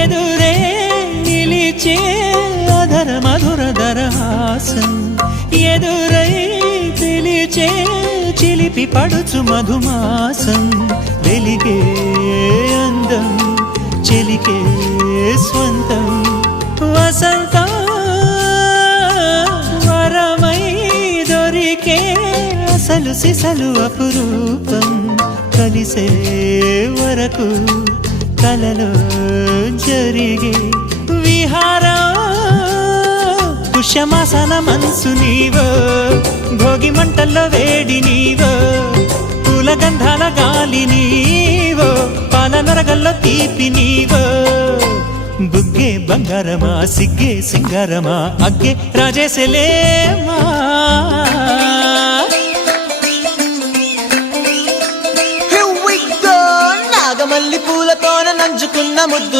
ఎదురే నిలిచే అధర మధుర దరహాసం ఎదురై పిలిచే చిలిపి పడుచు మధుమాసం వెలిగే అందం చెలికే స్వంతం వసంతం వరమై దొరికే అసలు సిసలు అపురూపం కలిసే వరకు కలలో జరిగే విహారం పుష్యమాసన మనసు నీవో భోగి మంటల్లో వేడి నీవో పూల గంధాల గాలి నీవో పాల నరగల్లో తీపి నీవో బుగ్గే బంగారమా సిగ్గే సింగారమా అగ్గే రాజేసలేమా నాగమల్లి పూలతోన నంచుకున్న ముద్దుల